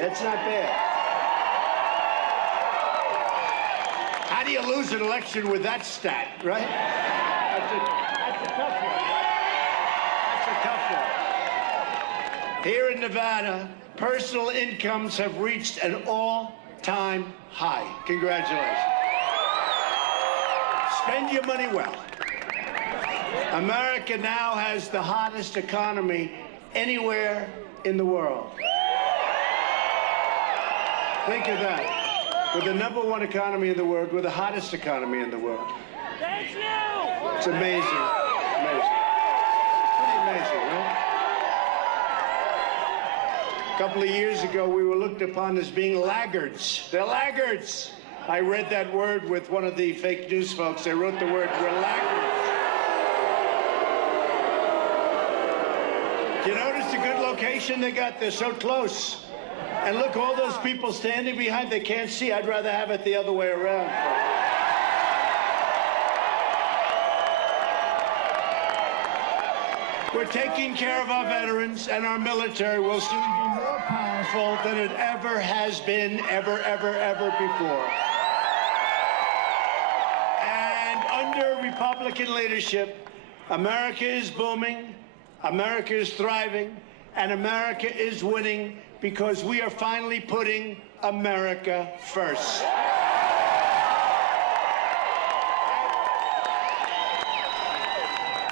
That's not bad. How do you lose an election with that stat, right? That's a tough one. That's a tough one. Here in Nevada, personal incomes have reached an all-time high. Congratulations. Spend your money well. America now has the hottest economy anywhere in the world. Think of that. We're the #1 economy in the world. We're the hottest economy in the world. Thank you! It's amazing. Amazing. Pretty amazing, right? A couple of years ago, we were looked upon as being laggards. They're laggards. I read that word with one of the fake news folks. They wrote the word, we're laggards. Do you notice the good location they got? They're so close. And look, all those people standing behind, they can't see. I'd rather have it the other way around. We're taking care of our veterans, and our military will soon be more powerful than it ever has been, ever before. And under Republican leadership, America is booming, America is thriving, and America is winning because we are finally putting America first.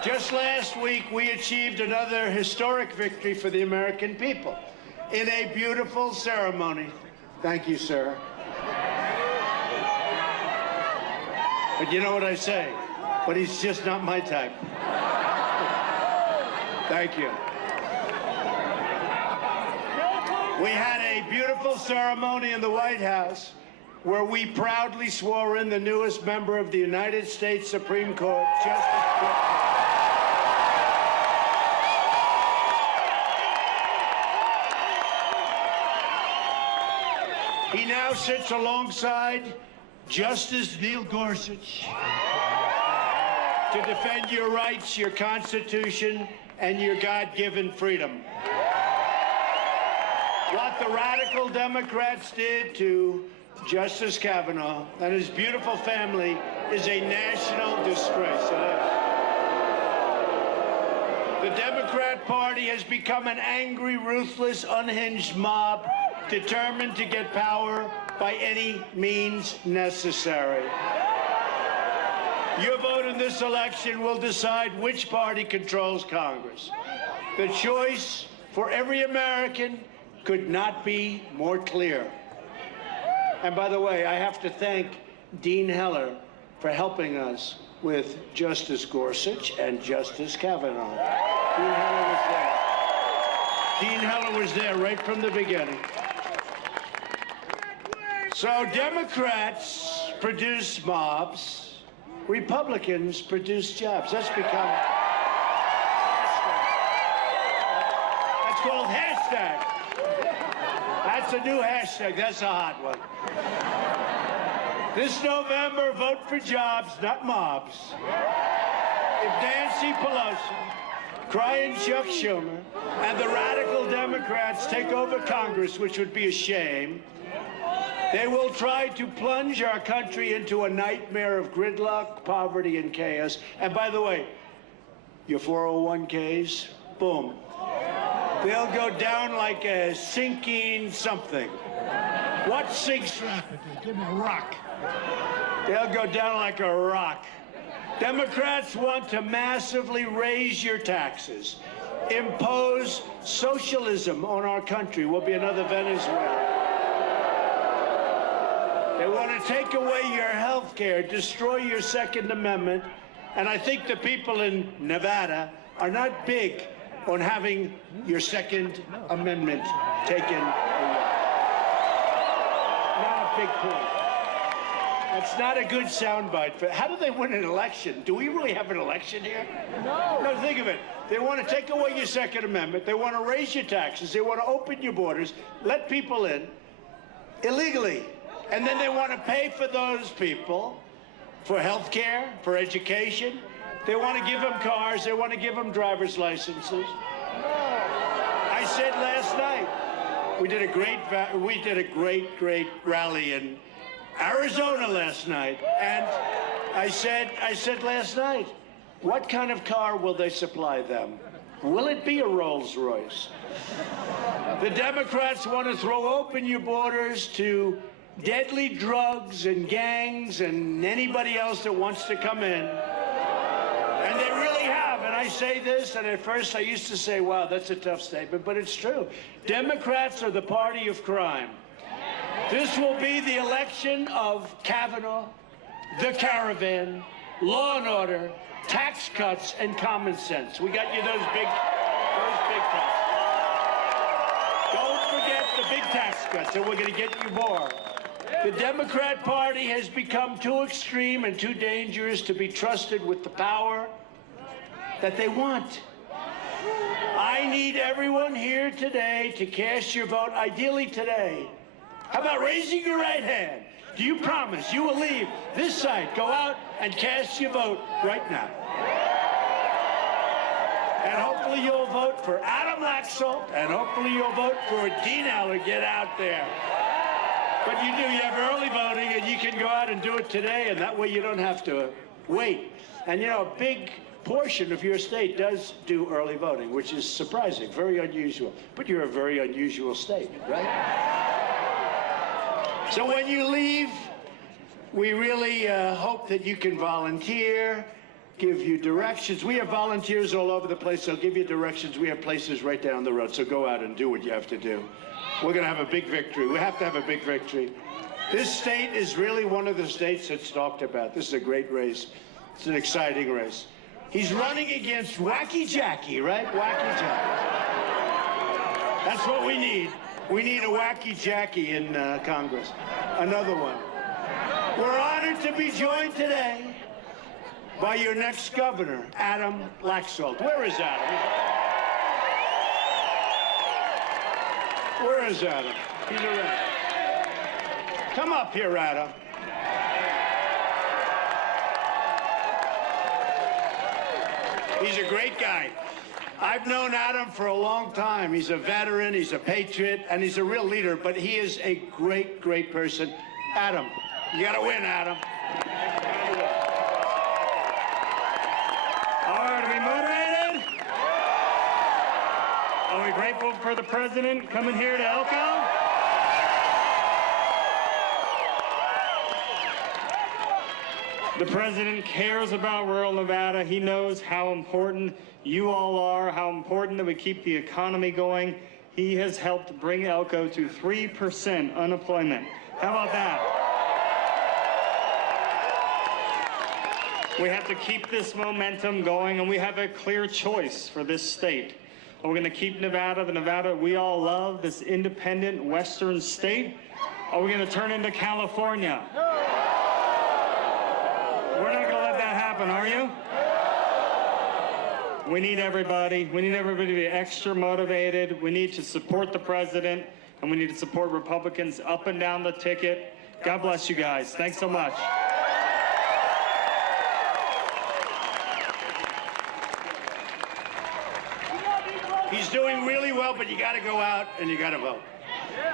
Just last week, we achieved another historic victory for the American people in a beautiful ceremony. Thank you, sir. But you know what I say? But he's just not my type. Thank you. We had a beautiful ceremony in the White House where we proudly swore in the newest member of the United States Supreme Court, Justice Elko. He now sits alongside Justice Neil Gorsuch to defend your rights, your Constitution, and your God-given freedom. What the radical Democrats did to Justice Kavanaugh and his beautiful family is a national disgrace. The Democrat Party has become an angry, ruthless, unhinged mob determined to get power by any means necessary. Your vote in this election will decide which party controls Congress. The choice for every American could not be more clear. And by the way, I have to thank Dean Heller for helping us with Justice Gorsuch and Justice Kavanaugh. Dean Heller was there. Dean Heller was there right from the beginning. So Democrats produce mobs, Republicans produce jobs. That's become that's called hashtag. That's a new hashtag. That's a hot one. This November, vote for jobs, not mobs. If Nancy Pelosi, crying Chuck Schumer, and the radical Democrats take over Congress, which would be a shame, they will try to plunge our country into a nightmare of gridlock, poverty, and chaos. And by the way, your 401ks, boom. They'll go down like a sinking something. What sinks rapidly? Give me a rock. They'll go down like a rock. Democrats want to massively raise your taxes, impose socialism on our country. We'll be another Venezuela. They want to take away your health care, destroy your Second Amendment, and I think the people in Nevada are not big on having your Second Amendment taken away. Not a big point. That's not a good soundbite. How do they win an election? Do we really have an election here? No. No, think of it. They want to take away your Second Amendment. They want to raise your taxes. They want to open your borders, let people in illegally. And then they want to pay for those people for health care, for education. They want to give them cars. They want to give them driver's licenses. I said last night, We did a great rally in Arizona last night, and I said last night, what kind of car will they supply them? Will it be a Rolls Royce? The Democrats want to throw open your borders to deadly drugs and gangs and anybody else that wants to come in. And they really have. And I say this, and at first I used to say, wow, that's a tough statement, but it's true. Democrats are the party of crime. This will be the election of Kavanaugh, the caravan, law and order, tax cuts, and common sense. We got you those big tax. Don't forget the big tax cuts, and we're going to get you more. The Democrat Party has become too extreme and too dangerous to be trusted with the power that they want. I need everyone here today to cast your vote, ideally today. How about raising your right hand? Do you promise you will leave this side, go out and cast your vote right now? And hopefully you'll vote for Adam Laxalt, and hopefully you'll vote for Dean Eller. Get out there. But you have early voting, and you can go out and do it today, and that way you don't have to wait. And, you know, a big portion of your state does do early voting, which is surprising, very unusual. But you're a very unusual state, right? So when you leave, we really hope that you can volunteer, give you directions. We have volunteers all over the place. They'll give you directions. We have places right down the road, so go out and do what you have to do. We're going to have a big victory. We have to have a big victory. This state is really one of the states that's talked about. This is a great race. It's an exciting race. He's running against Wacky Jackie, right? Wacky Jackie. That's what we need. We need a Wacky Jackie in Congress. Another one. We're honored to be joined today by your next governor, Adam Laxalt. Where is Adam? Where is Adam? He's around. Come up here, Adam. He's a great guy. I've known Adam for a long time. He's a veteran, he's a patriot, and he's a real leader, but he is a great, great person. Adam, you gotta win, Adam. All right, are we motivated? Are we grateful for the president coming here to Elko? The president cares about rural Nevada. He knows how important you all are, how important that we keep the economy going. He has helped bring Elko to 3% unemployment. How about that? We have to keep this momentum going, and we have a clear choice for this state. We're going to keep Nevada, the Nevada we all love, this independent western state, or we're going to turn into California. We're not going to let that happen, are you? We need everybody. We need everybody to be extra motivated. We need to support the president, and we need to support Republicans up and down the ticket. God bless you guys. Thanks so much. He's doing really well, but you got to go out and you got to vote.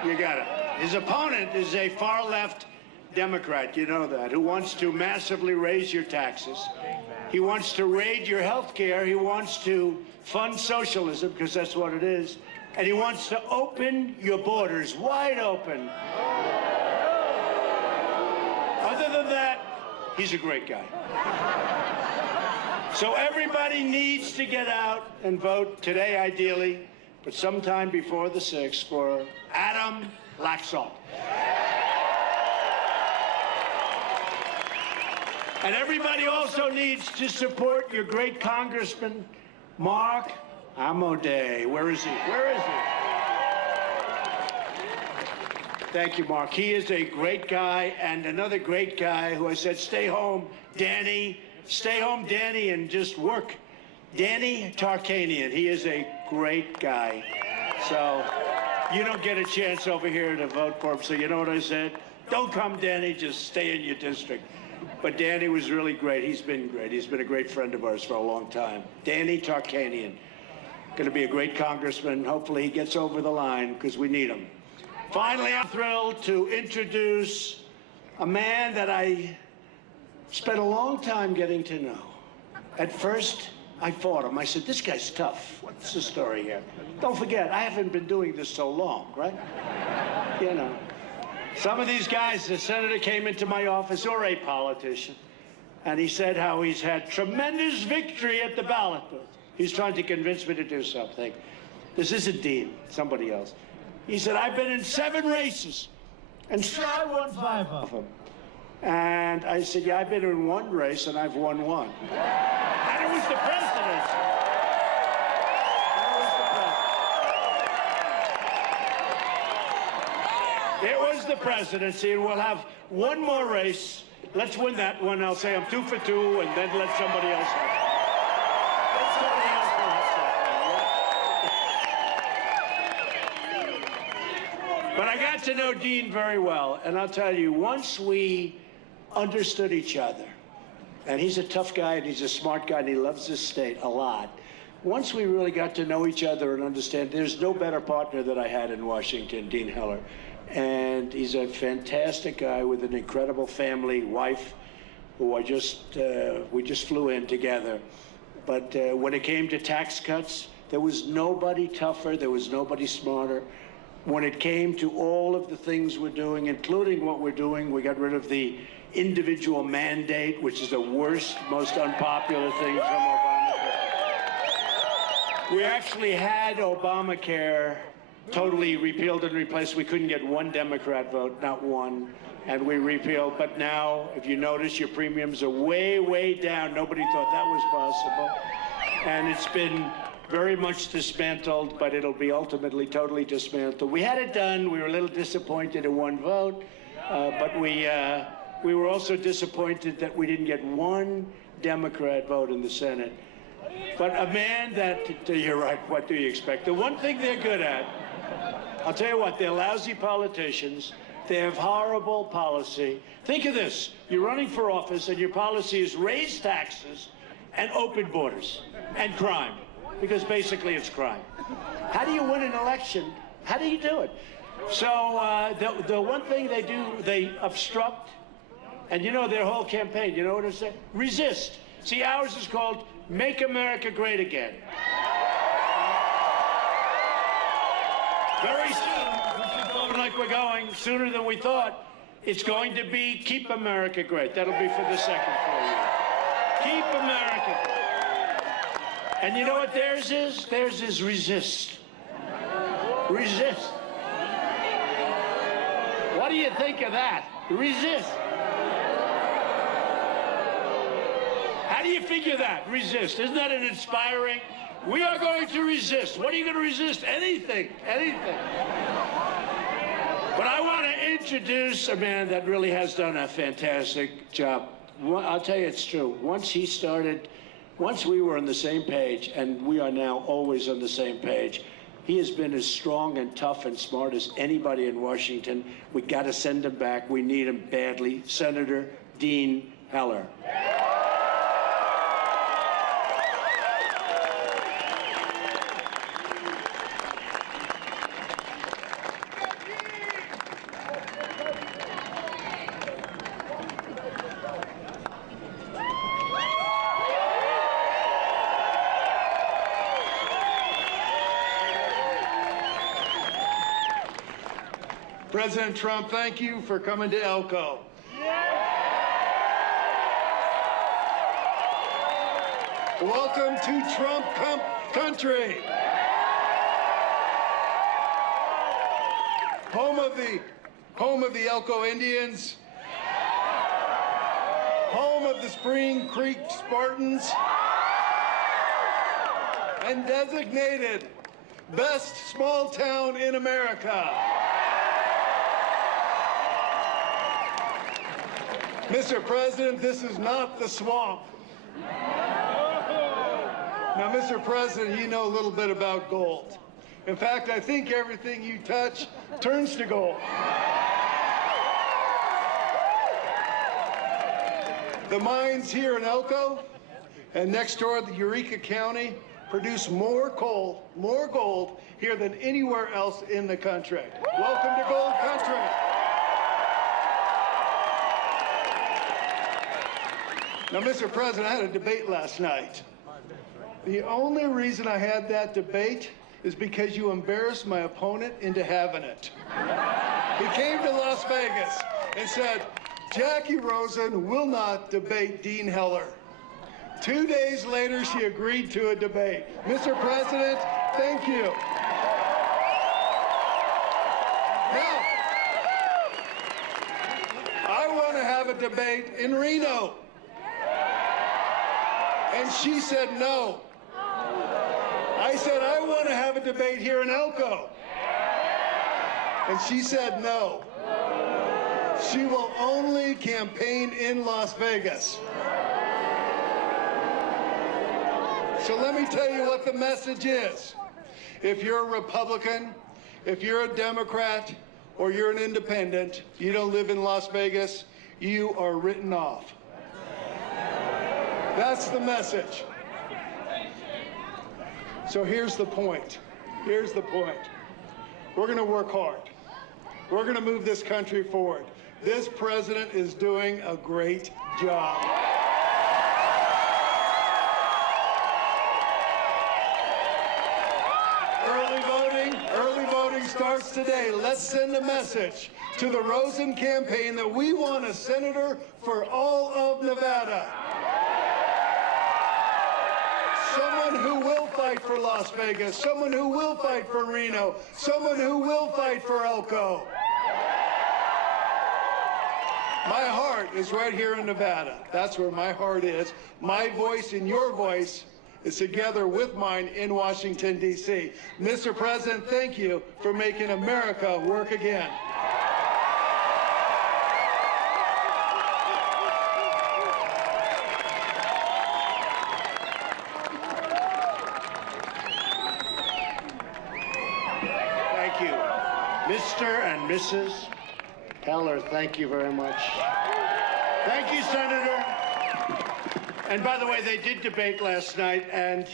You got to. His opponent is a far-left Democrat, you know that, who wants to massively raise your taxes. He wants to raid your health care. He wants to fund socialism, because that's what it is. And he wants to open your borders wide open. Other than that, he's a great guy. So everybody needs to get out and vote today, ideally, but sometime before the 6th for Adam Laxalt. And everybody also needs to support your great Congressman, Mark Amodei. Where is he? Where is he? Thank you, Mark. He is a great guy, and another great guy who I said, stay home, Danny. Stay home, Danny, and just work. Danny Tarkanian. He is a great guy. So you don't get a chance over here to vote for him. So you know what I said? Don't come, Danny. Just stay in your district. But Danny was really great. He's been great. He's been a great friend of ours for a long time. Danny Tarkanian. Going to be a great congressman. Hopefully he gets over the line, because we need him. Finally, I'm thrilled to introduce a man that I spent a long time getting to know. At first, I fought him. I said, this guy's tough. What's the story here? Don't forget, I haven't been doing this so long, right? You know. Some of these guys, the senator came into my office, or a politician, and he said how he's had tremendous victory at the ballot booth. He's trying to convince me to do something. This isn't Dean, somebody else. He said, I've been in 7 races, and I won 5 of them. And I said, yeah, I've been in 1 race, and I've won 1. And it was the presidency. It was the presidency, and we'll have 1 more race. Let's win that one. I'll say I'm 2 for 2, and then let somebody else have it. Let somebody else have it. But I got to know Dean very well, and I'll tell you, once we understood each other, and he's a tough guy, and he's a smart guy, and he loves this state a lot. Once we really got to know each other and understand, there's no better partner that I had in Washington, Dean Heller. And he's a fantastic guy with an incredible family, wife, who we just flew in together. But when it came to tax cuts, there was nobody tougher, there was nobody smarter. When it came to all of the things we're doing, including what we're doing, we got rid of the individual mandate, which is the worst, most unpopular thing from Obamacare. We actually had Obamacare totally repealed and replaced. We couldn't get 1 Democrat vote, not 1, and we repealed. But now, if you notice, your premiums are way, way down. Nobody thought that was possible. And it's been very much dismantled, but it'll be ultimately totally dismantled. We had it done. We were a little disappointed in 1 vote, but we were also disappointed that we didn't get 1 Democrat vote in the Senate. But a man that, you're right, what do you expect? The one thing they're good at, I'll tell you what, they're lousy politicians. They have horrible policy. Think of this. You're running for office, and your policy is raise taxes and open borders and crime, because basically it's crime. How do you win an election? How do you do it? So the one thing they do, they obstruct. And you know their whole campaign, you know what it said? Resist. See, ours is called Make America Great Again. Very soon, like we're going, sooner than we thought, it's going to be Keep America Great. That'll be for the second 4 years. Keep America Great. And you know what theirs is? Theirs is resist. Resist. What do you think of that? Resist. How do you figure that? Resist. Isn't that an inspiring? We are going to resist. What are you going to resist? Anything. Anything. But I want to introduce a man that really has done a fantastic job. I'll tell you it's true. Once we were on the same page, and we are now always on the same page, he has been as strong and tough and smart as anybody in Washington. We got to send him back. We need him badly. Senator Dean Heller. President Trump, thank you for coming to Elko. Welcome to Trump country. Home of the Elko Indians. Home of the Spring Creek Spartans. And designated best small town in America. Mr. President, this is not the swamp. Now, Mr. President, you know a little bit about gold. In fact, I think everything you touch turns to gold. The mines here in Elko and next door, the Eureka County, produce more gold here than anywhere else in the country. Welcome to gold country. Now, Mr. President, I had a debate last night. The only reason I had that debate is because you embarrassed my opponent into having it. He came to Las Vegas and said, Jackie Rosen will not debate Dean Heller. 2 days later, she agreed to a debate. Mr. President, thank you. Now, I want to have a debate in Reno. And she said no. I said, I want to have a debate here in Elko. And she said no. She will only campaign in Las Vegas. So let me tell you what the message is. If you're a Republican, if you're a Democrat, or you're an independent, you don't live in Las Vegas, you are written off. That's the message. So here's the point. Here's the point. We're going to work hard. We're going to move this country forward. This president is doing a great job. Early voting starts today. Let's send a message to the Rosen campaign that we want a senator for all of Nevada. Someone who will fight for Las Vegas, someone who will fight for Reno, someone who will fight for Elko. My heart is right here in Nevada. That's where my heart is. My voice and your voice is together with mine in Washington, D.C. Mr. President, thank you for making America work again. Thank you. Mr. and Mrs. Heller, thank you very much. Thank you, Senator. And by the way, they did debate last night, and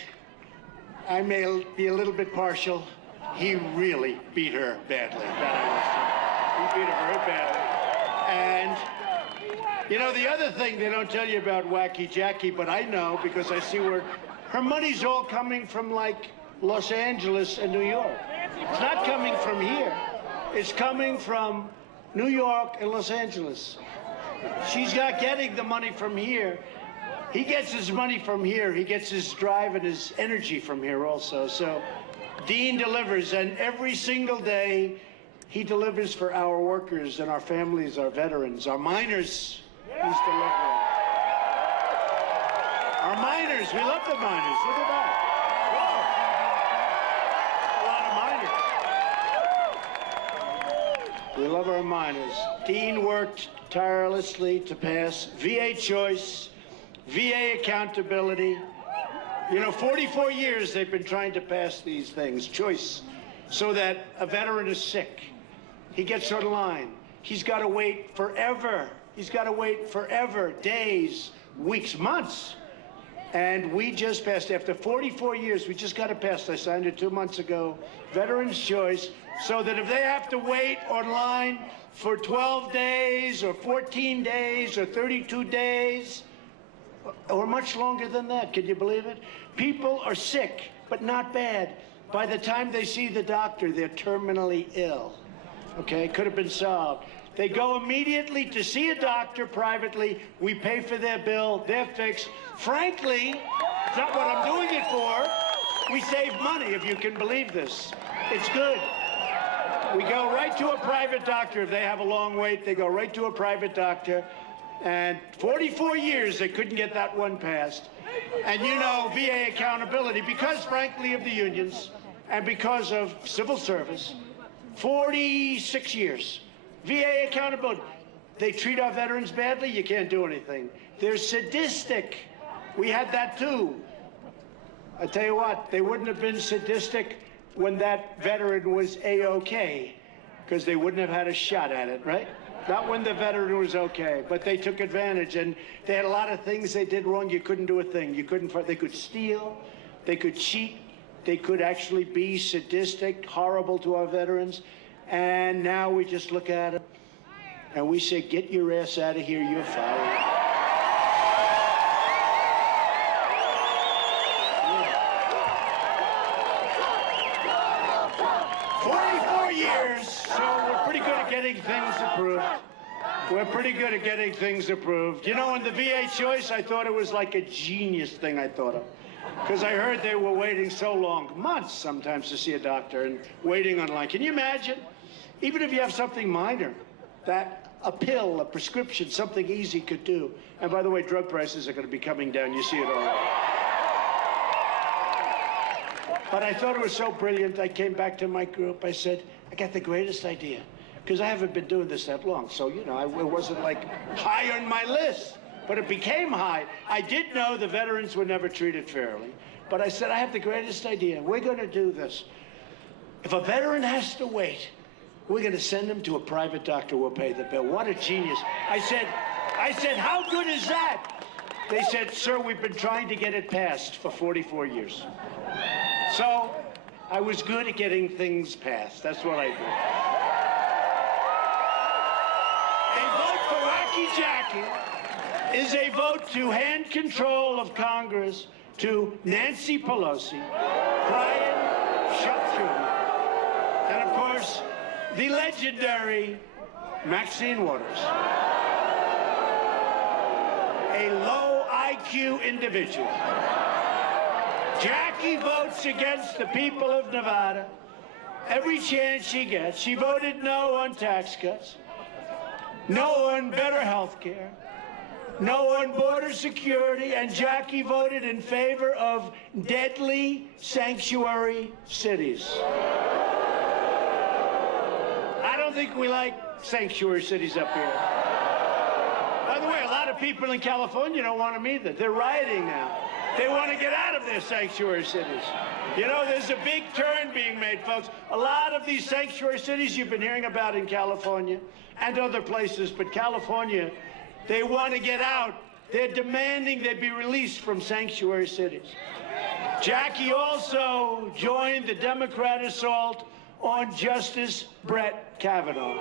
I may be a little bit partial. He really beat her badly. He beat her very badly. And, you know, the other thing they don't tell you about Wacky Jackie, but I know because I see where her money's all coming from, like, Los Angeles and New York. It's not coming from here. It's coming from New York and Los Angeles. She's not getting the money from here. He gets his money from here. He gets his drive and his energy from here also. So Dean delivers, and every single day he delivers for our workers and our families, our veterans, our miners. He's delivering. Our miners, we love the miners. Look at that. We love our miners. Dean worked tirelessly to pass VA choice, VA accountability. You know, 44 years they've been trying to pass these things, choice, so that a veteran is sick. He gets online. He's got to wait forever. He's got to wait forever, days, weeks, months. And we just passed, after 44 years, we just got it passed. I signed it 2 months ago, Veterans Choice, so that if they have to wait online for 12 days or 14 days or 32 days or much longer than that, can you believe it? People are sick, but not bad. By the time they see the doctor, they're terminally ill. Okay, could have been solved. They go immediately to see a doctor privately. We pay for their bill. They're fixed. Frankly, it's not what I'm doing it for. We save money, if you can believe this. It's good. We go right to a private doctor. If they have a long wait, they go right to a private doctor. And 44 years, they couldn't get that one passed. And you know, VA accountability, because, frankly, of the unions and because of civil service, 46 years. VA accountability. They treat our veterans badly, you can't do anything. They're sadistic. We had that too. I tell you what, they wouldn't have been sadistic when that veteran was A-OK, because they wouldn't have had a shot at it, right? Not when the veteran was okay, but they took advantage, and they had a lot of things they did wrong. You couldn't do a thing. You couldn't. They could steal. They could cheat. They could actually be sadistic, horrible to our veterans. And now we just look at it and we say, get your ass out of here, you're fired. 44 years, so we're pretty good at getting things approved. We're pretty good at getting things approved. You know, in the VA choice, I thought it was like a genius thing I thought of. Because I heard they were waiting so long, months sometimes, to see a doctor and waiting online. Can you imagine? Even if you have something minor, that a pill, a prescription, something easy could do. And by the way, drug prices are going to be coming down. You see it already. But I thought it was so brilliant, I came back to my group. I said, I got the greatest idea. Because I haven't been doing this that long. So, you know, it wasn't like high on my list. But it became high. I did know the veterans were never treated fairly. But I said, I have the greatest idea. We're going to do this. If a veteran has to wait, we're going to send him to a private doctor. We'll pay the bill. What a genius. I said, how good is that? They said, sir, we've been trying to get it passed for 44 years. So I was good at getting things passed. That's what I did. A vote for Wacky Jackie is a vote to hand control of Congress to Nancy Pelosi, Brian Schumer, and of course, the legendary Maxine Waters. A low IQ individual. Jackie votes against the people of Nevada every chance she gets. She voted no on tax cuts, no on better health care, no on border security, and Jackie voted in favor of deadly sanctuary cities. I don't think we like sanctuary cities up here. By the way, a lot of people in California don't want them either. They're rioting now. They want to get out of their sanctuary cities. You know, there's a big turn being made, folks. A lot of these sanctuary cities you've been hearing about in California and other places, but California, they want to get out. They're demanding they be released from sanctuary cities. Jackie also joined the Democrat assault on Justice Brett Kavanaugh.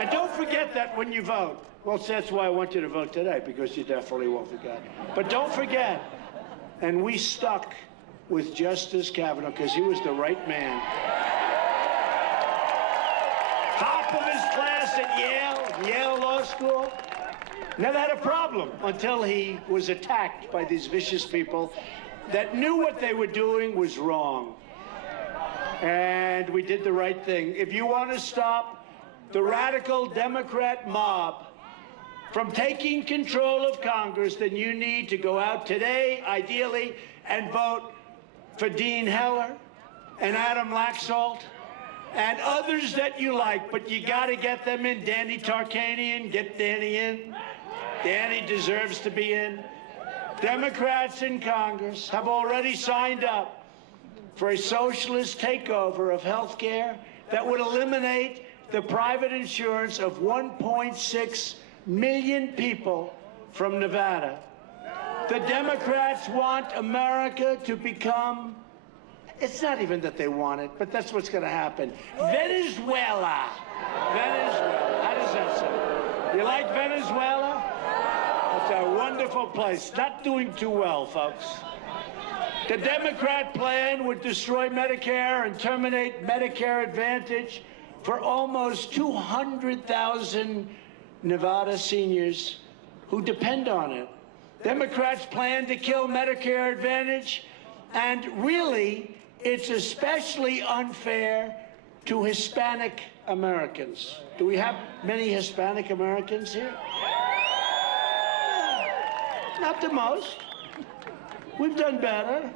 And don't forget that when you vote. Well, that's why I want you to vote today, because you definitely won't forget. But don't forget, and we stuck with Justice Kavanaugh because he was the right man. Top of his class at Yale Law School. Never had a problem until he was attacked by these vicious people that knew what they were doing was wrong. And we did the right thing. If you want to stop the radical Democrat mob from taking control of Congress, then you need to go out today, ideally, and vote for Dean Heller and Adam Laxalt and others that you like, but you got to get them in. Danny Tarkanian, get Danny in. Danny deserves to be in. Democrats in Congress have already signed up for a socialist takeover of health care that would eliminate the private insurance of 1.6 million people from Nevada. The Democrats want America to become, it's not even that they want it, but that's what's going to happen. Venezuela. Venezuela. How does that sound? You like Venezuela? It's a wonderful place. Not doing too well, folks. The Democrat plan would destroy Medicare and terminate Medicare Advantage for almost 200,000 Nevada seniors who depend on it. Democrats plan to kill Medicare Advantage, and really, it's especially unfair to Hispanic Americans. Do we have many Hispanic Americans here? Not the most. We've done better.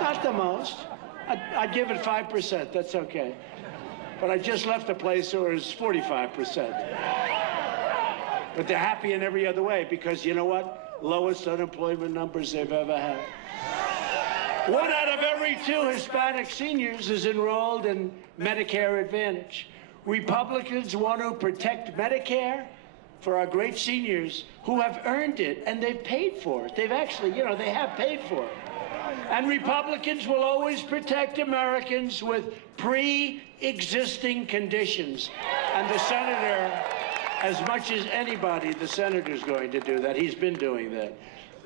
Not the most. I'd give it 5%. That's okay. But I just left a place where it's 45%. But they're happy in every other way because you know what? Lowest unemployment numbers they've ever had. 1 out of every 2 Hispanic seniors is enrolled in Medicare Advantage. Republicans want to protect Medicare for our great seniors who have earned it, and they've paid for it. They've actually, they have paid for it. And Republicans will always protect Americans with pre-existing conditions. And the senator, as much as anybody, the senator's going to do that. He's been doing that.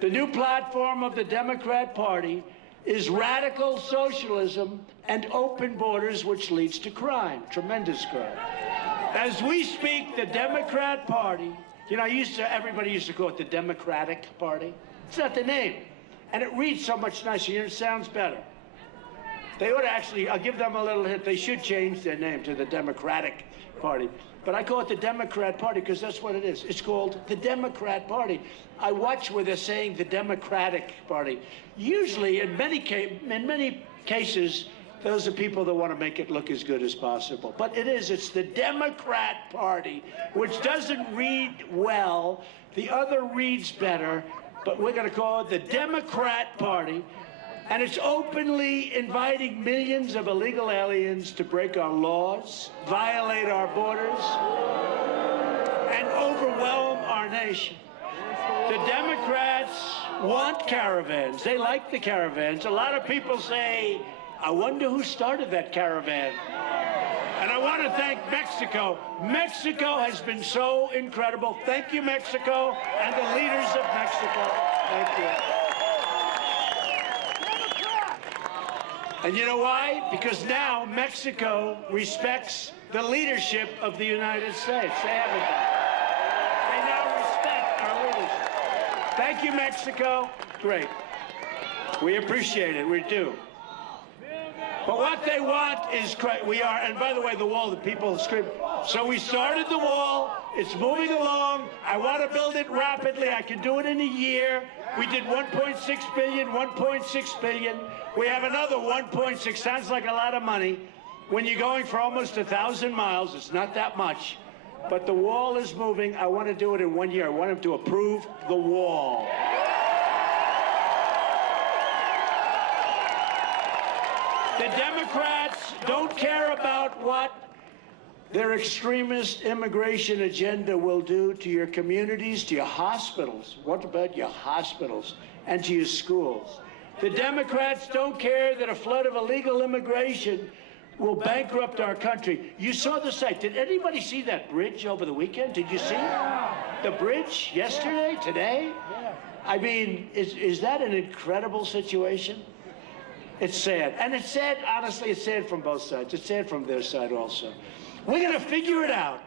The new platform of the Democrat Party is radical socialism and open borders, which leads to crime, tremendous crime. As we speak, the Democrat Party, everybody used to call it the Democratic Party. It's not the name. And it reads so much nicer. It sounds better. They ought to actually, I'll give them a little hint, they should change their name to the Democratic Party. But I call it the Democrat Party because that's what it is. It's called the Democrat Party. I watch where they're saying the Democratic Party. Usually, in many cases, those are people that want to make it look as good as possible. But it's the Democrat Party, which doesn't read well. The other reads better, but we're going to call it the Democrat Party. And it's openly inviting millions of illegal aliens to break our laws, violate our borders, and overwhelm our nation. The Democrats want caravans. They like the caravans. A lot of people say, I wonder who started that caravan. And I want to thank Mexico. Mexico has been so incredible. Thank you, Mexico, and the leaders of Mexico. Thank you. And you know why? Because now Mexico respects the leadership of the United States. They haven't done. They now respect our leadership. Thank you, Mexico. Great. We appreciate it. We do. But what they want is, and by the way, the wall, the people scream. So we started the wall. It's moving along. I want to build it rapidly. I can do it in a year. We did 1.6 billion, 1.6 billion. We have another 1.6. Sounds like a lot of money. When you're going for almost 1,000 miles, it's not that much. But the wall is moving. I want to do it in 1 year. I want them to approve the wall. The Democrats don't care about what their extremist immigration agenda will do to your communities, to your hospitals. What about your hospitals and to your schools? The Democrats don't care that a flood of illegal immigration will bankrupt our country. You saw the site. Did anybody see that bridge over the weekend? Did you see the bridge yesterday, today? I mean, is that an incredible situation? It's sad. And it's sad, honestly, it's sad from both sides. It's sad from their side also. We're going to figure it out.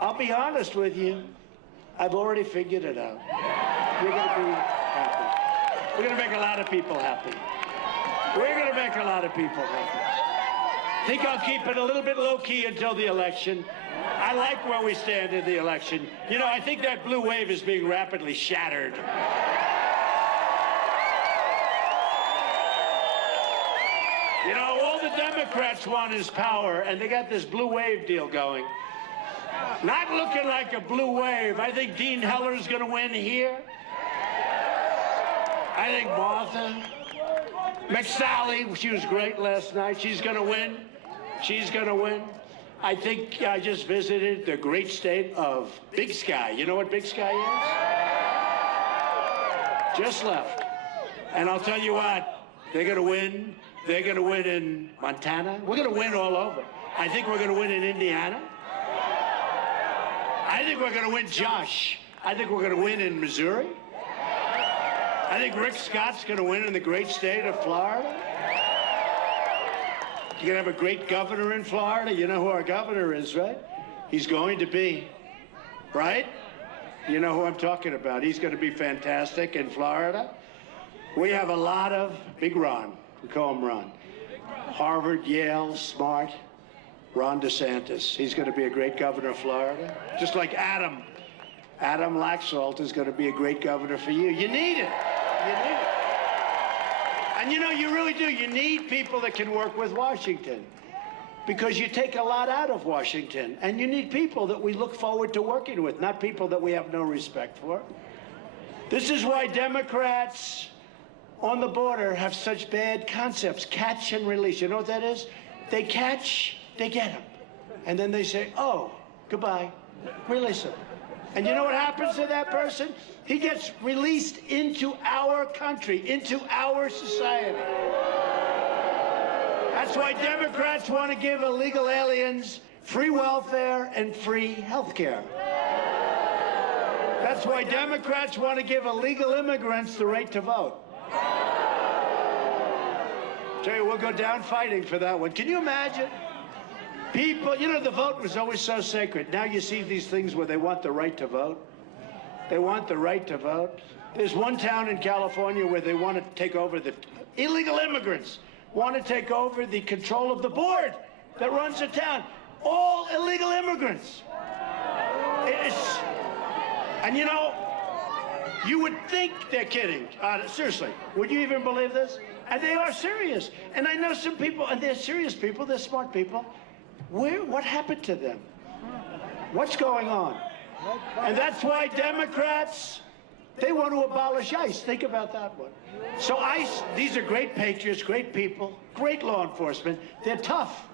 I'll be honest with you. I've already figured it out. We're going to be happy. We're going to make a lot of people happy. We're going to make a lot of people happy. I think I'll keep it a little bit low-key until the election. I like where we stand in the election. You know, I think that blue wave is being rapidly shattered. You know, all the Democrats want is power, and they got this blue wave deal going. Not looking like a blue wave. I think Dean Heller's going to win here. I think Martha McSally, she was great last night. She's going to win. She's going to win. I think I just visited the great state of Big Sky. You know what Big Sky is? Just left. And I'll tell you what, they're going to win. They're going to win in Montana. We're going to win all over. I think we're going to win in Indiana. I think we're going to win, Josh. I think we're going to win in Missouri. I think Rick Scott's going to win in the great state of Florida. You're going to have a great governor in Florida. You know who our governor is, right? He's going to be, right? You know who I'm talking about. He's going to be fantastic in Florida. We have a lot of Big Ron. We call him Ron. Harvard, Yale, smart. Ron DeSantis. He's going to be a great governor of Florida. Just like Adam. Adam Laxalt is going to be a great governor for you. You need it. You need it. And you know, you really do. You need people that can work with Washington. Because you take a lot out of Washington. And you need people that we look forward to working with, not people that we have no respect for. This is why Democrats on the border have such bad concepts. Catch and release. You know what that is? They catch, they get them. And then they say, oh, goodbye. Release them. And you know what happens to that person? He gets released into our country, into our society. That's why Democrats want to give illegal aliens free welfare and free health care. That's why Democrats want to give illegal immigrants the right to vote. Tell you, we'll go down fighting for that one. Can you imagine? People, you know, the vote was always so sacred. Now you see these things where they want the right to vote. They want the right to vote. There's one town in California where they want to take over the illegal immigrants, want to take over the control of the board that runs the town. All illegal immigrants. And you know, you would think they're kidding. Seriously, would you even believe this? And they are serious. And I know some people, and they're serious people, they're smart people. What happened to them? What's going on? And that's why Democrats, they want to abolish ICE. Think about that one. So ICE, these are great patriots, great people, great law enforcement. They're tough.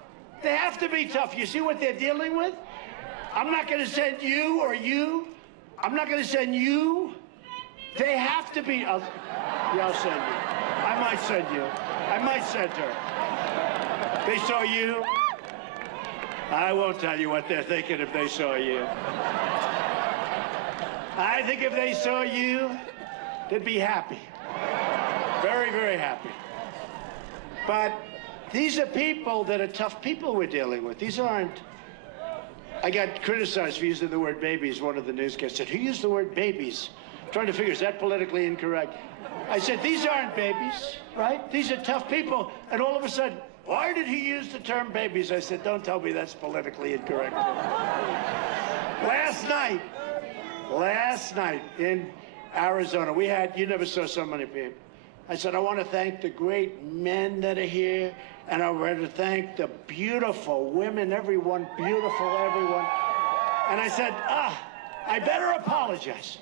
They have to be tough. You see what they're dealing with? I'm not going to send you or you. I'm not going to send you. They have to be. I'll send you. I might send you. I might send her. They saw you. I won't tell you what they're thinking if they saw you. I think if they saw you, they'd be happy. Very, very happy. But these are people that are tough people we're dealing with. These aren't. I got criticized for using the word babies. One of the newscasts said, who used the word babies? I'm trying to figure, is that politically incorrect? I said, these aren't babies, right? These are tough people. And all of a sudden, why did he use the term babies? I said, don't tell me that's politically incorrect. Last night in Arizona, we had, you never saw so many people. I said, I want to thank the great men that are here, and I want to thank the beautiful women, everyone, beautiful everyone. And I said, I better apologize,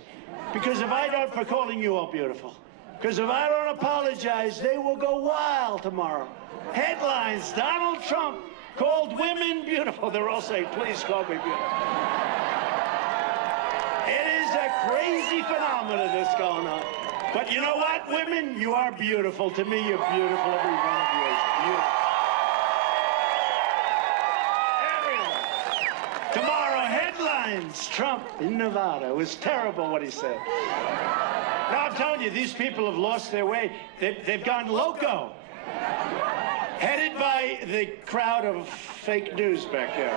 because if I don't, for calling you all beautiful, because if I don't apologize, they will go wild tomorrow. Headlines, Donald Trump called women beautiful. They're all saying, please call me beautiful. It is a crazy phenomenon that's going on. But you know what, women? You are beautiful. To me, you're beautiful. Every one of you is beautiful. Everyone. Tomorrow, headlines. Trump in Nevada. It was terrible what he said. Now, I'm telling you, these people have lost their way. They've gone loco. Headed by the crowd of fake news back there.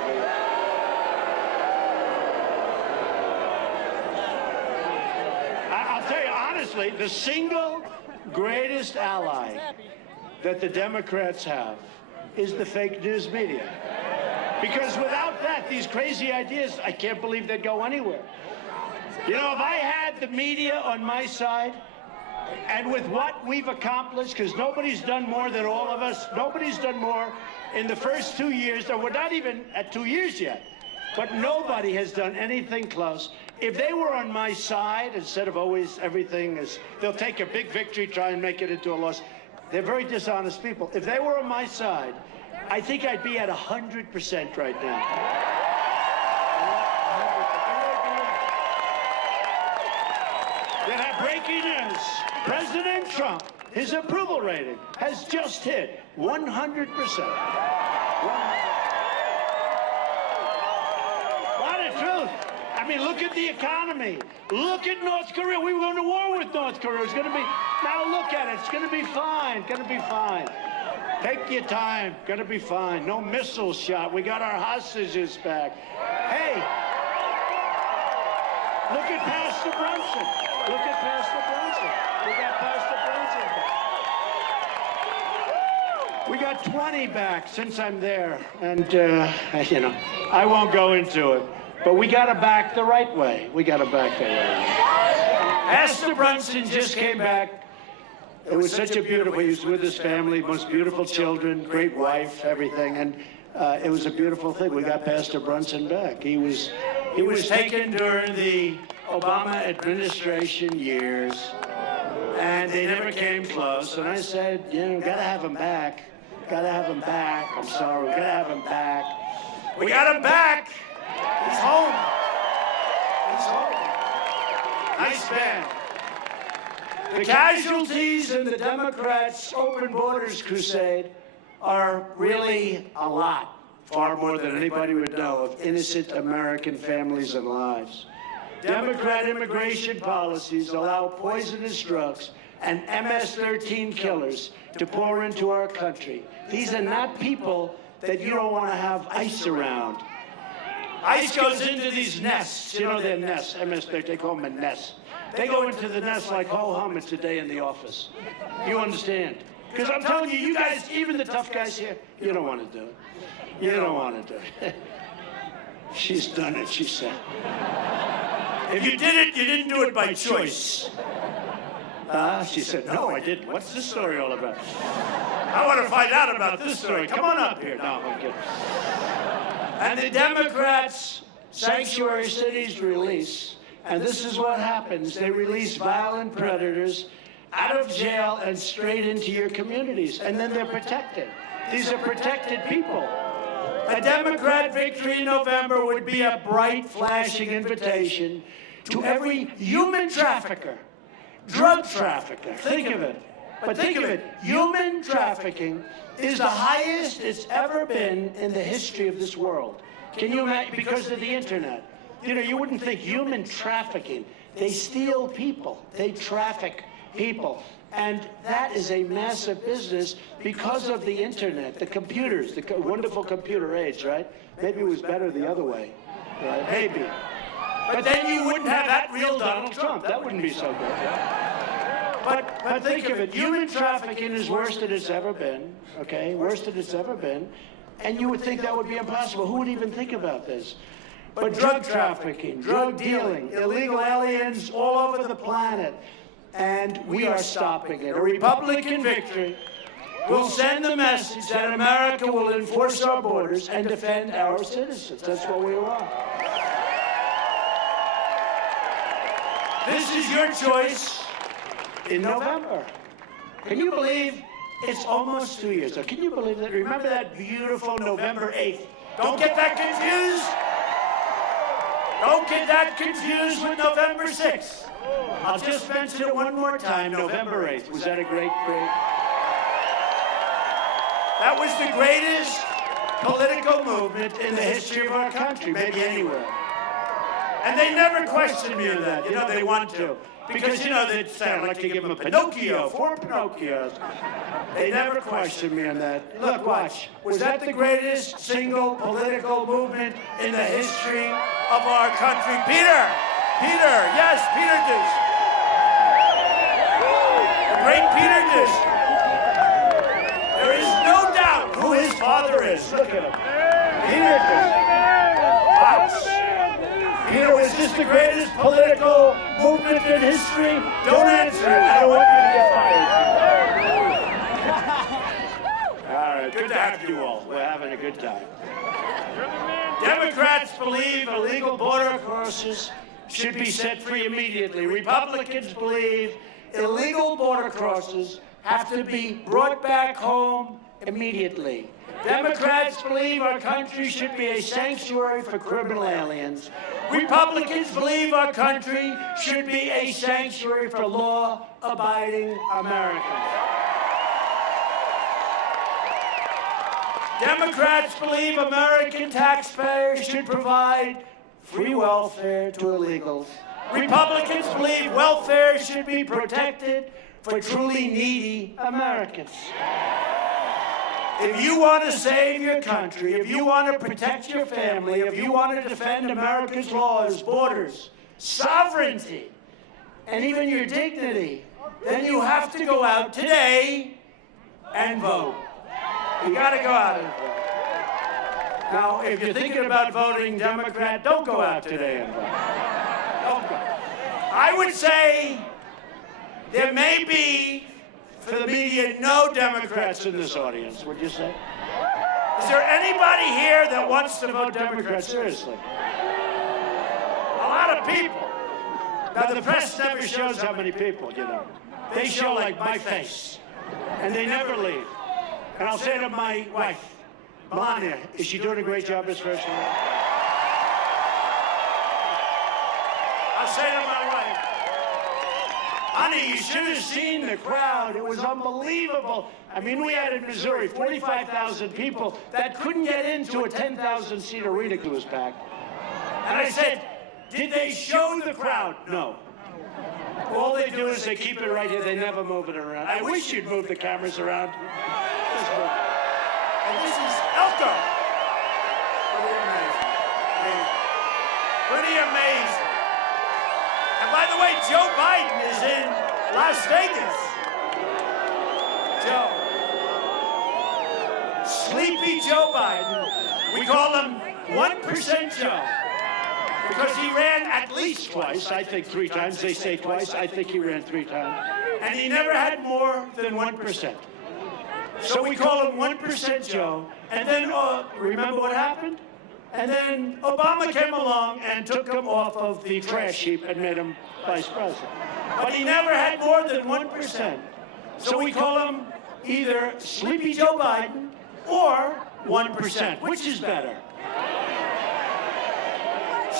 I'll tell you, honestly, the single greatest ally that the Democrats have is the fake news media. Because without that, these crazy ideas, I can't believe they'd go anywhere. You know, if I had the media on my side, and with what we've accomplished, because nobody's done more than all of us, nobody's done more in the first 2 years, or we're not even at 2 years yet, but nobody has done anything close. If they were on my side, instead of always everything is, they'll take a big victory, try and make it into a loss. They're very dishonest people. If they were on my side, I think I'd be at 100% right now. Then have breaking news. President Trump, his approval rating has just hit 100%. What a truth. I mean, look at the economy. Look at North Korea. We were going to war with North Korea. It's going to be, now look at it. It's going to be fine. Going to be fine. Take your time. Going to be fine. No missile shot. We got our hostages back. Hey, look at Pastor Brunson. Look at Pastor Brunson. We got Pastor Brunson back. We got 20 back since I'm there. And, you know, I won't go into it. But we got to back the right way. We got to back the right way. Pastor Brunson just came back. It was such a beautiful, he was with his family, most beautiful children, great wife, everything. And it was a beautiful thing. We got Pastor Brunson back. He was taken during the Obama administration years, and they never came close. And I said, you know, got to have him back. Got to have him back. I'm sorry, we got to have him back. We got him back. He's home. It's horrible. Nice band. The casualties in the Democrats' open borders crusade are really a lot, far more than anybody would know, of innocent American families and lives. Democrat immigration policies allow poisonous drugs and MS-13 killers to pour into our country. These are not people that you don't want to have ICE around. ICE goes into these nests. You know their nests, MS-13, they call them a nest. They go into the nest like ho-hum, it's a day in the office. You understand? Because I'm telling you, you guys, even the tough guys here, you don't want to do it. You don't want to do it. She's done it, she said. If you did it, you didn't do it by choice. She said, no, I didn't. What's this story all about? I want to find out about this story. Come on up here. No, I'm kidding. And the Democrats' sanctuary cities release, and this is what happens. They release violent predators out of jail and straight into your communities, and then they're protected. These are protected people. A Democrat victory in November would be a bright, flashing invitation to every human trafficker, drug trafficker. Think of it. But think of it. Human trafficking is the highest it's ever been in the history of this world. Can you imagine? Because of the internet. You know, you wouldn't think human trafficking. They steal people. They traffic people. And that is a massive business because of the internet, the computers, the wonderful computer age, right? Maybe it was better the other way, right? Maybe. But then you wouldn't have that real Donald Trump. That wouldn't be so good. But think of it. Human trafficking is worse than it's ever been, okay? Worse than it's ever been. And you would think that would be impossible. Who would even think about this? But drug trafficking, drug dealing, illegal aliens all over the planet. And we are stopping it. A Republican victory will send the message that America will enforce our borders and defend our citizens. That's what we want. This is your choice in November. Can you believe it's almost 2 years? So can you believe that? Remember that beautiful November 8th? Don't get that confused. Don't get that confused with November 6th. I'll just mention it one more time, November 8th. Was that a great? That was the greatest political movement in the history of our country, maybe anywhere. And they never questioned me on that. You know, they want to. Because, you know, they'd say, I'd like to give them a Pinocchio, 4 Pinocchios. They never questioned me on that. Look, watch. Was that the greatest single political movement in the history of our country? Peter! Peter, yes, Peter Dish. The great Peter Dish. There is no doubt who his father is. Look at him. Peter Dish. Watch. Peter, was this the greatest political movement in history? Don't answer it. I don't want you to get fired. All right, good to have you all. We're having a good time. Democrats believe illegal border crossers should be set free immediately. Republicans believe illegal border crossers have to be brought back home immediately. Democrats believe our country should be a sanctuary for criminal aliens. Republicans believe our country should be a sanctuary for law-abiding Americans. Democrats believe American taxpayers should provide free welfare to illegals. Republicans believe welfare should be protected for truly needy Americans. If you want to save your country, if you want to protect your family, if you want to defend America's laws, borders, sovereignty, and even your dignity, then you have to go out today and vote. You got to go out and vote. Now, if you're thinking about voting Democrat, don't go out today and vote. Don't go. I would say there may be, for the media, no Democrats in this audience, would you say? Is there anybody here that wants to vote Democrat? Seriously. A lot of people. Now, the press never shows how many people, you know. They show, like, my face. And they never leave. And I'll say to my wife, Melania, is she doing a great job this first year? I'll say to my wife, honey, you should have seen the crowd. It was unbelievable. I mean, we had in Missouri 45,000 people that couldn't get into a 10,000-seat arena. It was packed. And I said, did they show the crowd? No. All they do is they keep it right here. They never move it around. I wish you'd move the cameras around. And this is Elko. Pretty amazing. Pretty amazing. And by the way, Joe Biden is in Las Vegas. Joe. Sleepy Joe Biden. We call him 1% Joe. Because he ran at least twice, I think 3 times. They say twice. I think he ran 3 times. And he never had more than 1%. So we call him 1% Joe. And then, remember what happened? And then Obama came along and took him off of the trash heap and made him vice president. But he never had more than 1%. So we call him either Sleepy Joe Biden or 1%. Which is better?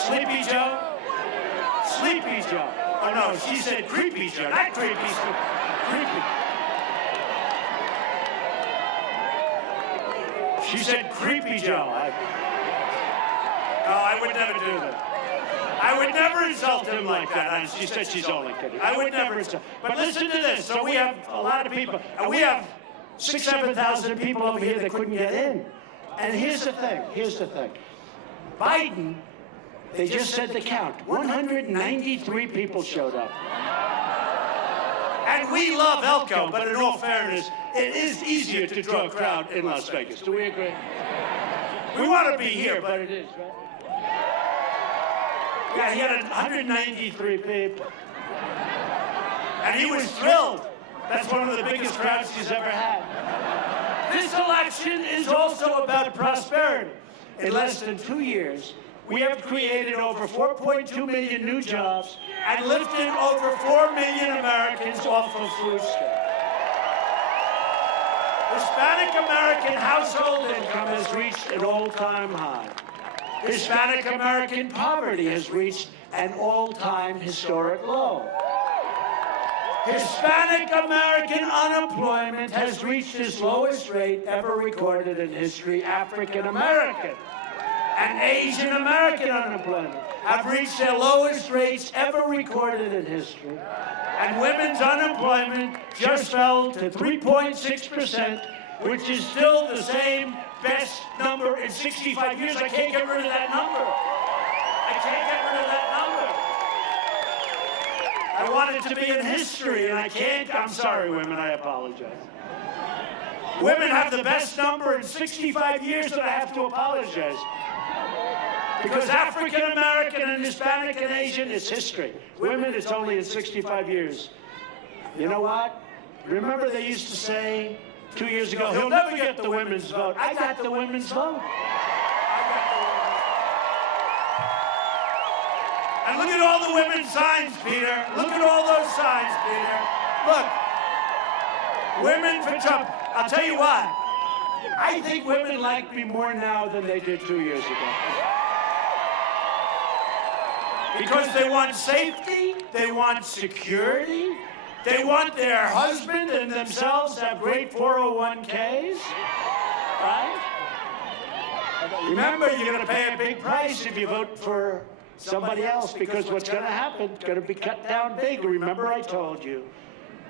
Sleepy Joe? Sleepy Joe. Oh, no, she said creepy Joe. Not creepy, creepy. She said creepy Joe. No, I would never do that. I would never insult him like that. And she said she's only kidding. I would never insult. But listen to this. So we have a lot of people. And we have 6,000 to 7,000 people over here that couldn't get in. And here's the thing. Here's the thing. Biden, they just said the count. 193 people showed up. And we love Elko, but in all fairness, it is easier to draw a crowd in Las Vegas. Do we agree? We want to be here, but it is, right? Yeah, he had 193 people. And he was thrilled. That's one of the biggest crowds he's ever had. This election is also about prosperity. In less than 2 years, we have created over 4.2 million new jobs and lifted over 4 million Americans off of food stamps. Hispanic American household income has reached an all-time high. Hispanic American poverty has reached an all-time historic low. Hispanic American unemployment has reached its lowest rate ever recorded in history. African American and Asian American unemployment have reached their lowest rates ever recorded in history. And women's unemployment just fell to 3.6%, which is still the same best number in 65 years. I can't get rid of that number. I can't get rid of that number. I want it to be in history, and I can't. I'm sorry, women, I apologize. Women have the best number in 65 years, and I have to apologize. Because African American and Hispanic and Asian is history. Women, it's only in 65 years. You know what? Remember they used to say 2 years ago, he'll never get the women's vote. I got the women's vote. And look at all the women's signs, Peter. Look at all those signs, Peter. Look. Women for Trump. I'll tell you what. I think women like me more now than they did 2 years ago. Because they want safety, they want security, they want their husband and themselves to have great 401ks, right? Remember, you're going to pay a big price if you vote for somebody else, because what's going to happen is going to be cut down big. Remember I told you.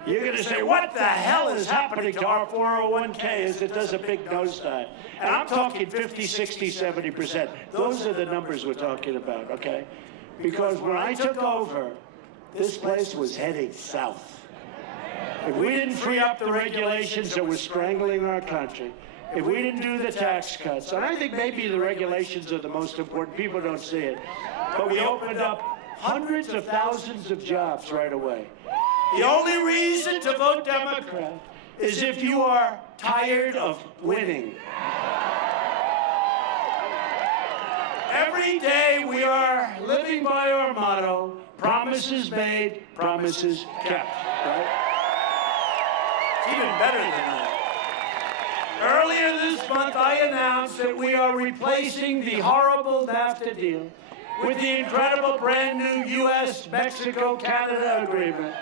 You're going to say, what the hell is happening to our 401k as it does a big nosedive? And I'm talking 50, 60, 70%. Those are the numbers we're talking about, okay? Because when I took over, this place was heading south. If we didn't free up the regulations that were strangling our country, if we didn't do the tax cuts, and I think maybe the regulations are the most important, people don't see it, but we opened up hundreds of thousands of jobs right away. The only reason to vote Democrat is if you are tired of winning. Every day we are living by our motto, promises made, promises kept, right? It's even better than that. Earlier this month, I announced that we are replacing the horrible NAFTA deal with the incredible brand new U.S.-Mexico-Canada agreement.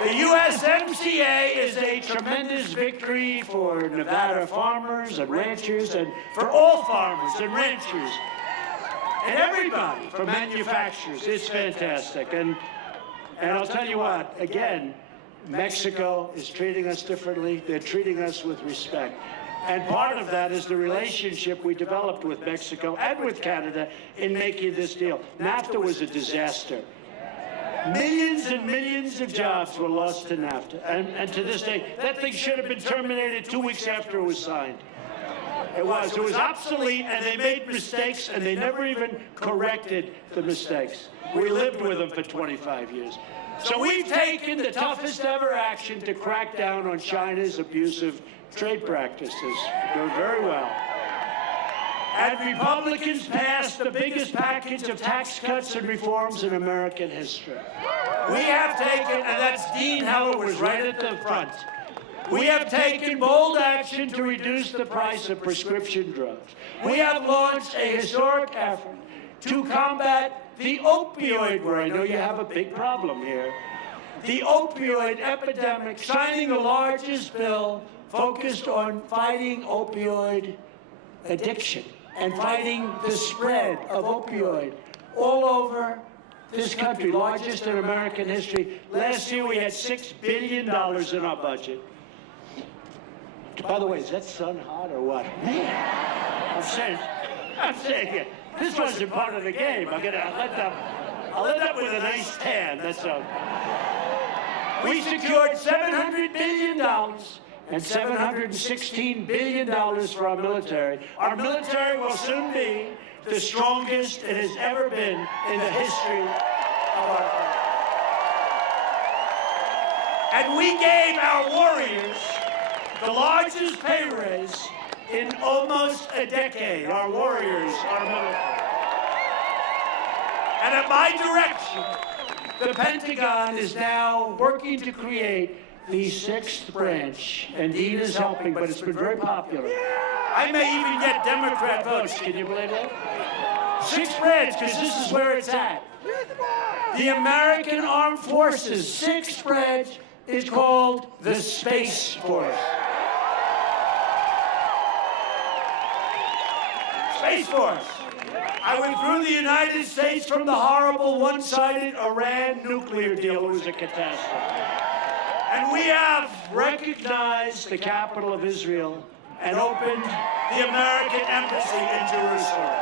The USMCA is a tremendous victory for Nevada farmers and ranchers, and for all farmers and ranchers, and everybody, for manufacturers. It's fantastic. And I'll tell you what, again, Mexico is treating us differently. They're treating us with respect. And part of that is the relationship we developed with Mexico and with Canada in making this deal. NAFTA was a disaster. Millions and millions of jobs were lost to NAFTA. And to this day, that thing should have been terminated 2 weeks after it was signed. It was obsolete, and they made mistakes, and they never even corrected the mistakes. We lived with them for 25 years. So we've taken the toughest ever action to crack down on China's abusive trade practices. Doing very well. And Republicans passed the biggest package of tax cuts and reforms in American history. We have taken, and that's Dean Heller was right at the front, we have taken bold action to reduce the price of prescription drugs. We have launched a historic effort to combat the opioid, where I know you have a big problem here, the opioid epidemic, signing the largest bill focused on fighting opioid addiction and fighting the spread of opioid all over this country, largest in American history. Last year we had $6 billion in our budget. By the way, is that sun hot or what? Man, I'm saying it. This wasn't part of the game. I'll end up with a nice tan, that's all. We secured $700 billion and $716 billion for our military. Our military will soon be the strongest it has ever been in the history of our country. And we gave our warriors the largest pay raise in almost a decade. Our warriors, our military. And at my direction, the Pentagon is now working to create the 6th branch, and Dean is helping, but it's been very popular. I may even get Democrat votes, can you believe that? 6th branch, because this is where it's at. The American Armed Forces, 6th branch, is called the Space Force. Space Force. I withdrew the United States from the horrible one-sided Iran nuclear deal. It was a catastrophe. And we have recognized the capital of Israel and opened the American embassy in Jerusalem.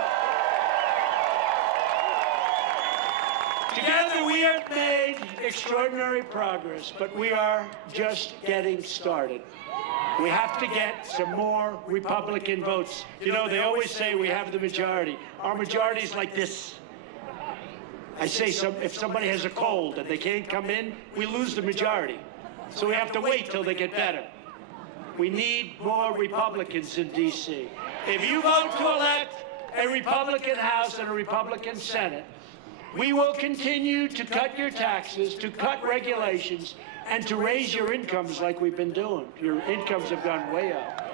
Together we have made extraordinary progress, but we are just getting started. We have to get some more Republican votes. You know, they always say we have the majority. Our majority is like this. I say if somebody has a cold and they can't come in, we lose the majority. So we have to wait till they get better. We need more Republicans in D.C. If you vote to elect a Republican House and a Republican Senate, we will continue to cut your taxes, to cut regulations, and to raise your incomes like we've been doing. Your incomes have gone way up.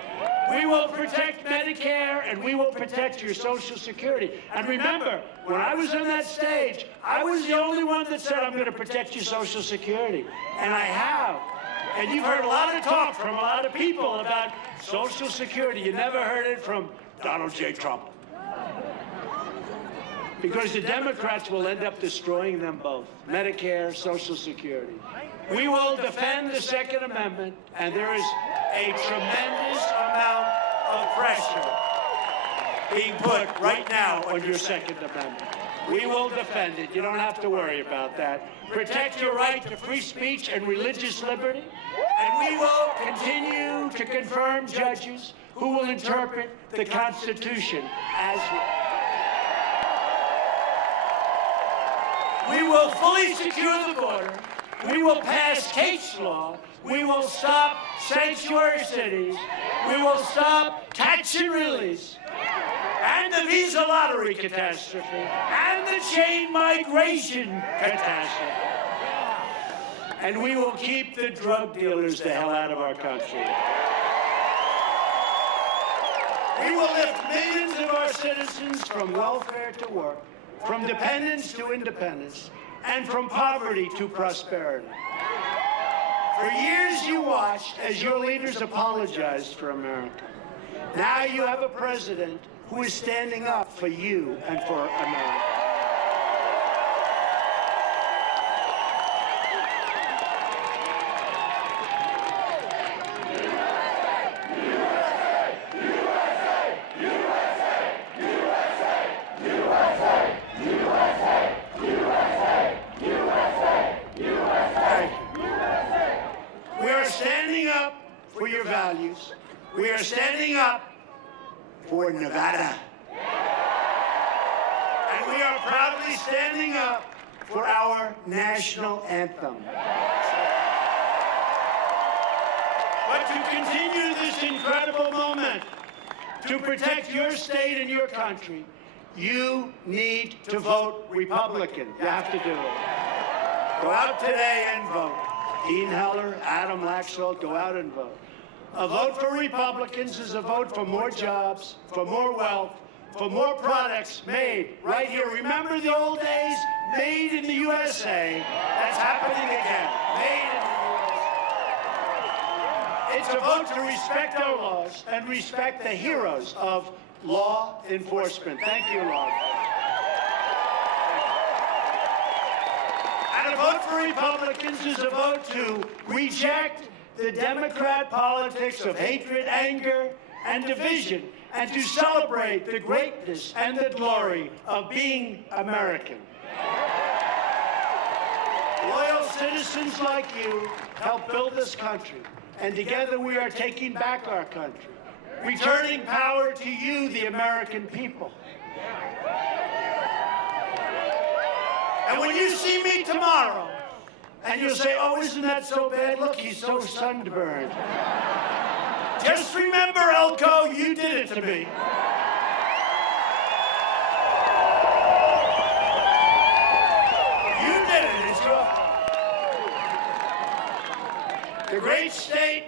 We will protect Medicare, and we will protect your Social Security. And remember, when I was on that stage, I was the only one that said, I'm going to protect your Social Security. And I have. And you've heard a lot of talk from a lot of people about Social Security. You never heard it from Donald J. Trump. Because the Democrats will end up destroying them both, Medicare, Social Security. We will defend the Second Amendment, and there is a tremendous amount of pressure being put right now on your Second Amendment. We will defend it. You don't have to worry about that. Protect your right to free speech and religious liberty, and we will continue to confirm judges who will interpret the Constitution as well. We will fully secure the border. We will pass case law. We will stop sanctuary cities. We will stop catch and release. And the visa lottery catastrophe. And the chain migration catastrophe. And we will keep the drug dealers the hell out of our country. We will lift millions of our citizens from welfare to work, from dependence to independence, and from poverty to prosperity. For years you watched as your leaders apologized for America. Now you have a president who is standing up for you and for America. Values. We are standing up for Nevada. And we are proudly standing up for our national anthem. But to continue this incredible moment, to protect your state and your country, you need to vote Republican. You have to do it. Go out today and vote. Dean Heller, Adam Laxalt, go out and vote. A vote for Republicans is a vote for more jobs, for more wealth, for more products made right here. Remember the old days? Made in the USA. That's happening again. Made in the USA. It's a vote to respect our laws and respect the heroes of law enforcement. Thank you, Lord. And a vote for Republicans is a vote to reject the Democrat politics of hatred, anger, and division, and to celebrate the greatness and the glory of being American. Loyal citizens like you help build this country, and together we are taking back our country, returning power to you, the American people. And when you see me tomorrow, and you'll say, oh, isn't that so bad? Look, he's so sunburned. Just remember, Elko, you did it to me. You did it. It's your fault. The great state,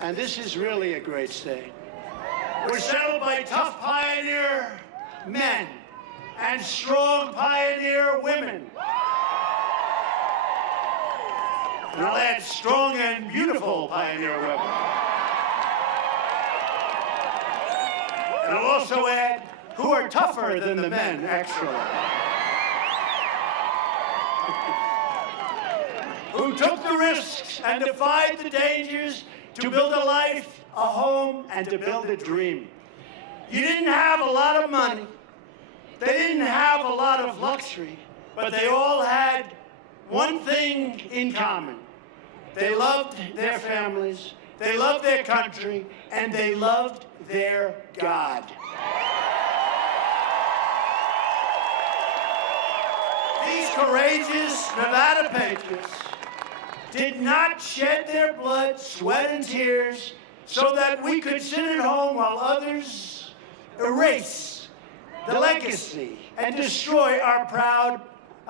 and this is really a great state, was settled by tough pioneer men and strong pioneer women. And I'll add strong and beautiful pioneer women. And I'll also add who are tougher than the men, actually. Who took the risks and defied the dangers to build a life, a home, and to build a dream. You didn't have a lot of money. They didn't have a lot of luxury, but they all had one thing in common. They loved their families, they loved their country, and they loved their God. These courageous Nevada patriots did not shed their blood, sweat, and tears so that we could sit at home while others erase the legacy and destroy our proud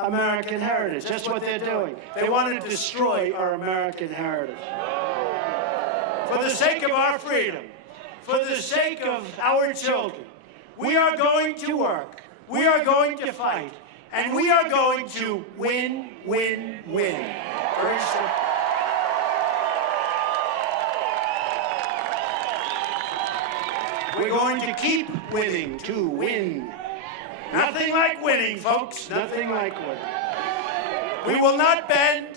American heritage. That's what they're doing. They want to destroy our American heritage. For the sake of our freedom, for the sake of our children, we are going to work, we are going to fight, and we are going to win, win, win. Very simple. We're going to keep winning to win. Nothing like winning, folks. Nothing like winning. We will not bend.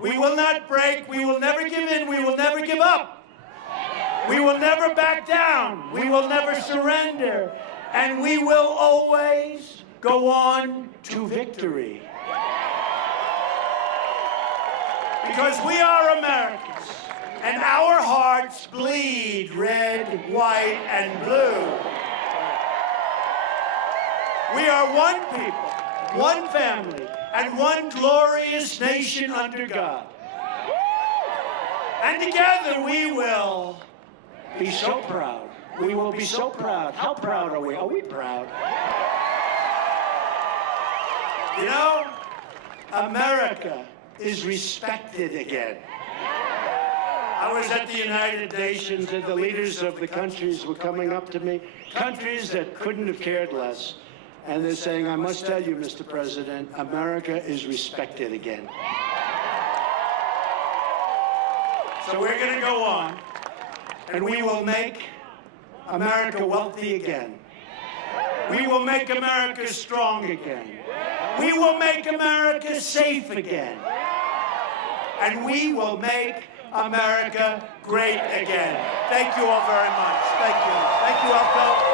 We will not break. We will never give in. We will never give up. We will never back down. We will never surrender. And we will always go on to victory. Because we are Americans, and our hearts bleed red, white, and blue. We are one people, one family, and one glorious nation under God. And together we will be so proud. We will be so proud. How proud are we? Are we proud? You know, America is respected again. I was at the United Nations, and the leaders of the countries were coming up to me, countries that couldn't have cared less. And they're saying, I must tell you, Mr. President, America is respected again. So we're going to go on, and we will make America wealthy again. We will make America strong again. We will make America safe again. And we will make America great again. Thank you all very much. Thank you. Thank you, Elko.